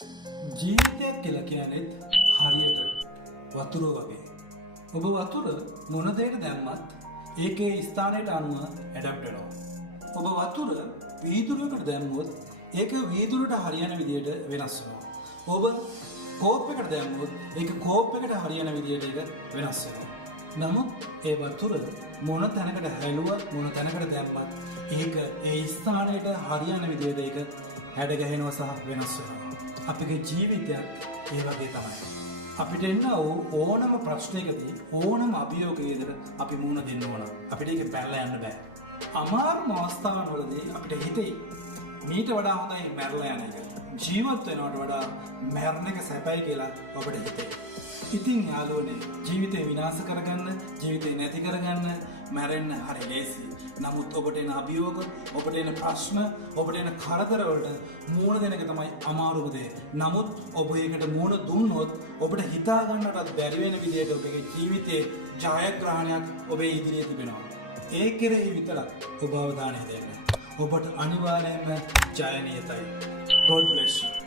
ජීවිතයක් කියලා කියන්නේත් හරියට වතුර වගේ. ඔබ වතුර මොන දෙයකට දැම්මත් ඒකේ ස්ථානයට අනුව ඇඩැප්ට් වෙනවා. ඔබ වතුර වීදුරුවකට දැම්මොත් ඒක වීදුරුවට හරියන විදියට වෙනස් වෙනවා. ඔබ කෝප් එකට දැම්මොත් ඒක කෝප් එකට හරියන විදියට ඒක වෙනස් වෙනවා. නමුත් ඒ වතුර මොන තැනකට හැලුවත් මොන තැනකට දැම්මත් ඒක ඒ ස්ථානයට හරියන විදියට ඒක හැඩ ගැහෙනවා සහ වෙනස් වෙනවා. අපගේ ජීවිතයක් ඒ වගේ තමයි. අපිට එන්න ඕනම ප්‍රශ්නයකදී ඕනම අභියෝගයකට අපි මුහුණ දෙන්න ඕන. අපිට ඒක පැනලා යන්න බෑ. අමාරුම අවස්ථාවවලදී අපිට හිතෙයි මීට වඩා හොඳයි මැරලා යන එක. ජීවත් වෙනවට වඩා මැරණ එක සැපයි කියලා ඔබට හිතෙයි. ඉතින් යාළුවනේ ජීවිතේ විනාශ කරගන්න, ජීවිතේ නැති කරගන්න මැරෙන්න හරි ලේසි. නමුත් ඔබට එන අභියෝග, ඔබට එන ප්‍රශ්න, ඔබට එන කරදර වලට මුහුණ දෙන එක තමයි අමාරුම දේ. නමුත් ඔබ ඒකට මුහුණ දුන්නොත් ඔබට හිතා ගන්නටත් බැරි වෙන විදිහට ඔබගේ ජීවිතේ ජයග්‍රහණයක් ඔබේ ඉදිරියේ තිබෙනවා. ඒ කෙරෙහි විතරක් ඔබ අවධානය දෙන්න. ඔබට අනිවාර්යයෙන්ම ජය නියතයි. God bless you.